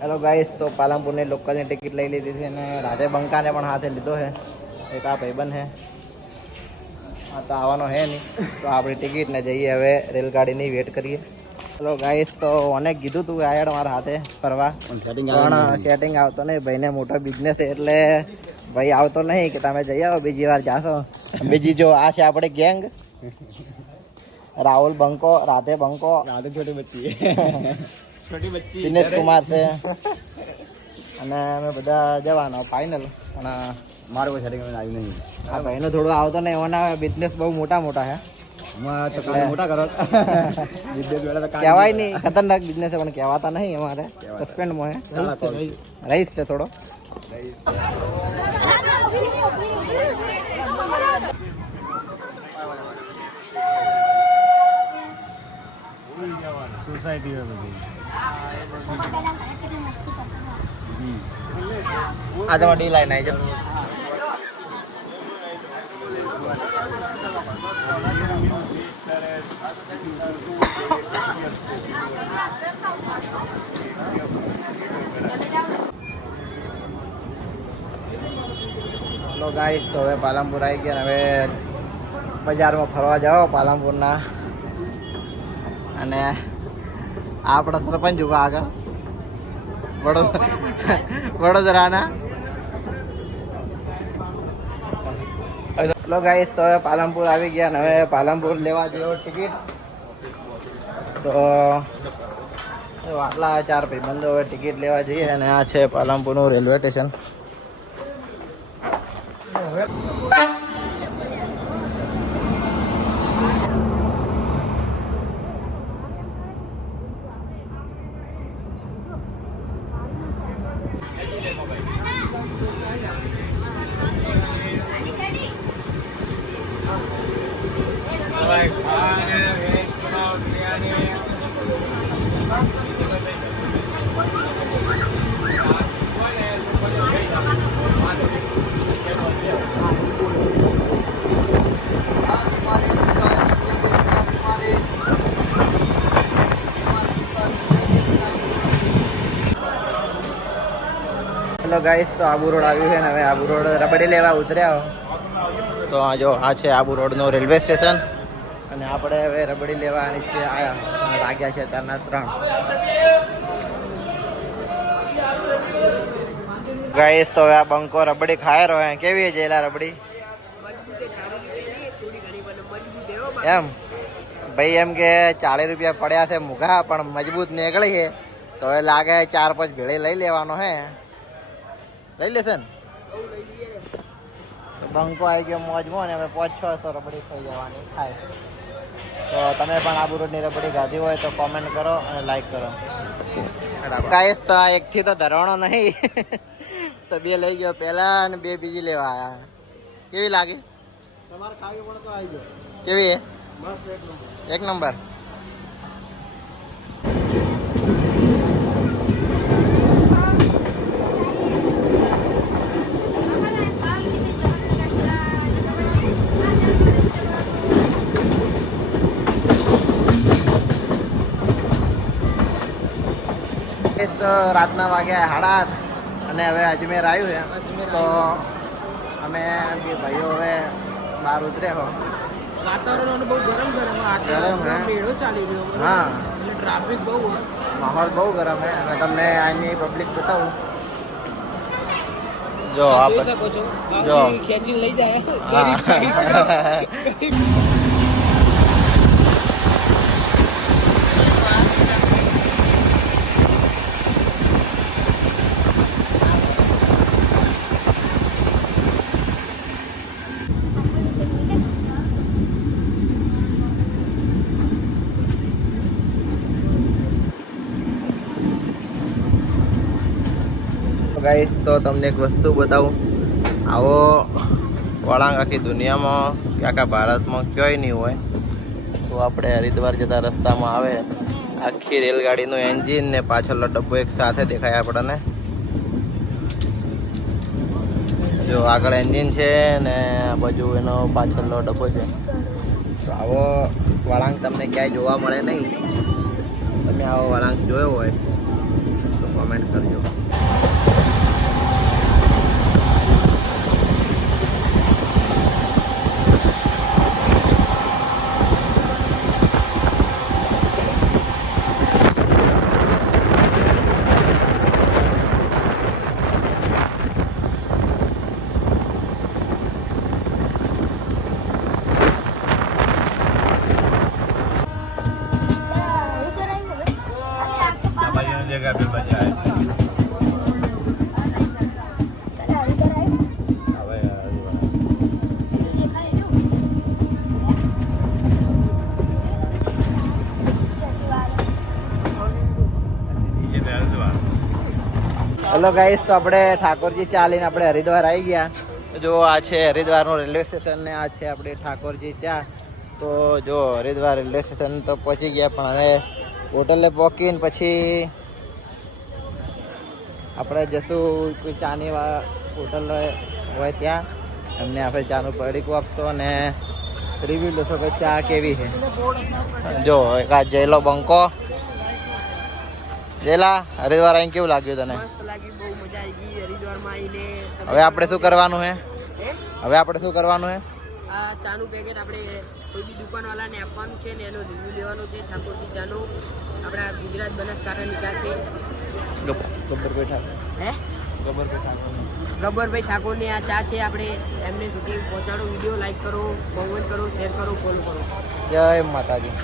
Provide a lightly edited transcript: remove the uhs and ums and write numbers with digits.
Hello guys, તો પાલનપુરની લોકલની ticket લઈ લીધી છે અને રાધે બંકાને પણ હાથે લીધો છે. એક આ ભાઈબંધ છે, આ તો આવવાનો છે નહીં. તો આપણી ટિકિટ ને જઈએ હવે રેલગાડીની વેટ કરીએ. હેલો ગાઈસ, તો અનેક કીધું તું આયડ મારા હાથે ફરવા, પણ સેટિંગ આવતો નહીં. ભાઈને મોટો બિઝનેસ છે એટલે ભાઈ આવતો નહીં કે તમે જઈ આવો, બીજી વાર જાશો. બીજી જો આ છે આપણે ગેંગ, રાહુલ બંકો, રાધે બંકો, રાધે છોટી બચ્ચી છોટી બચ્ચી, દિનેશ કુમાર છે અને અમે બધા જવાનો ફાઇનલ. પણ મારે કોઈ સેટિંગ આવ્યું નહીં. આ ભાઈનો થોડો આવતો નહીં, એના બિઝનેસ બહુ મોટા મોટા છે. મોટા કરો કહેવાય નહીં, ખતરનાક બિઝનેસ છે પણ કહેવાતા નહીં. અમારે સસ્પેન્ડમાં છે, રહીશ છે થોડો. સોસાયટી આ તમારે ડી લાઈન આવી જાઓ. હેલો ગાઈસ, તો હવે પાલનપુર આવી ગયા. હવે બજારમાં ફરવા જાઓ પાલનપુરના. અને આપણા સરપંચ ઉભા આગળ વડોદરાના. હેલો ગાઈસ, તો હવે પાલનપુર આવી ગયા ને હવે પાલનપુર લેવા જેવો ટિકિટ. તો આટલા 4 ભાઈબંધો હવે ટિકિટ લેવા જઈએ. અને આ છે પાલનપુરનું રેલવે સ્ટેશન. હેલો ગાઈસ, તો આબુ રોડ આવ્યું છે ને હવે આબુ રોડ રબડી લેવા ઉતર્યા. તો આ જો આ છે આબુ રોડનું રેલવે સ્ટેશન. અને આપણે હવે રબડી લેવા નીચે આવ્યા. વાગ્યા છે 3:03. ગાઈસ, તો હવે આ બંકો રબડી ખાય રહ્યો. કેવી છે એલા રબડી? એમ ભાઈ એમ કે 40 રૂપિયા પડ્યા છે મૂઘા, પણ મજબૂત નીકળી છે. તો એ લાગે 4-5 ભેળી લઈ લેવાનો હે. લઈ લેશે ને? તો બંકો આવી ગયો મોજમાં ને હવે 5-6 રબડી ખાઈ જવાની થાય. તો તમે પણ આબુ રોડની રબડી ખાધી હોય તો કોમેન્ટ કરો અને લાઈક કરો. ગાઈસ, તો આ એકથી તો ધરવાનો નહીં તો 2 લઈ ગયો પહેલા અને 2 બીજી લેવા આવ્યા. કેવી લાગે? તમારે ખાવી પડે તો આવી જાઓ. કેવી હે? બસ 1 નંબર. તો રાતના વાગ્યા 8:30 અને હવે અજમેર આવ્યું છે. તો અમે બે ભાઈઓ હવે બહાર ઉતર્યા. વાતાવરણ બહુ ગરમ મેળો ચાલી રહ્યો. હા, એટલે ટ્રાફિક બહુ, માહોલ બહુ ગરમ છે. અને તમને અહીંની પબ્લિક બતાવું. જો જોઈ શકો છો, જો ખેંચીને લઈ જાય. ગાઈસ, તો તમને એક વસ્તુ બતાવું. આવો વળાંક આખી દુનિયામાં કે આખા ભારતમાં ક્યાંય નહીં હોય. તો આપણે હરિદ્વાર જતા રસ્તામાં આવે આખી રેલગાડીનું એન્જિન ને પાછળનો ડબ્બો એક સાથે દેખાય આપણને. જો આગળ એન્જિન છે ને આ બાજુ એનો પાછળનો ડબ્બો છે. તો આવો વળાંક તમને ક્યાંય જોવા મળે નહીં. તમે આવો વળાંક જોયો હોય તો કોમેન્ટ કરજો. હેલો ગાઈસ, તો આપણે ઠાકોરજી ચાલીને આપણે હરિદ્વાર આવી ગયા. જો આ છે હરિદ્વારનું રેલવે સ્ટેશન ને આ છે આપણે ઠાકોરજી ચા. તો જો હરિદ્વાર રેલવે સ્ટેશન તો પહોંચી ગયા, પણ હવે હોટલે પહોંચીને પછી આપણે જશું કોઈ ચાની હોટલ હોય ત્યાં. એમને આપણે ચાનું પડીકું આપશો અને રિવ્યુ લેશો કે ચા કેવી છે. જો એક આ જયલો બંકો. જેલા, હરિદ્વાર આવીને કેવું લાગ્યું તને? મસ્ત લાગી, બહુ મજા આવી ગઈ હરિદ્વારમાં આવીને. હવે આપણે શું કરવાનું છે? હવે આપણે શું કરવાનું છે? આ ચાનું પેકેટ આપણે કોઈ બી દુકાનવાળાને આપવાનું છે ને એનો રિવ્યુ લેવાનો છે. ઠાકોરજી ચાનું આપણા ગુજરાત બનાસકાંઠાની ચા છે. ગબ્બરભાઈ ઠાકોર. હે ગબ્બરભાઈ ઠાકોર. ગબ્બરભાઈ ઠાકોરની આ ચા છે. આપણે એમને સુધી પહોંચાડો, વિડીયો લાઈક કરો, કોમેન્ટ કરો, શેર કરો, ફોલો કરો. જય માતાજી.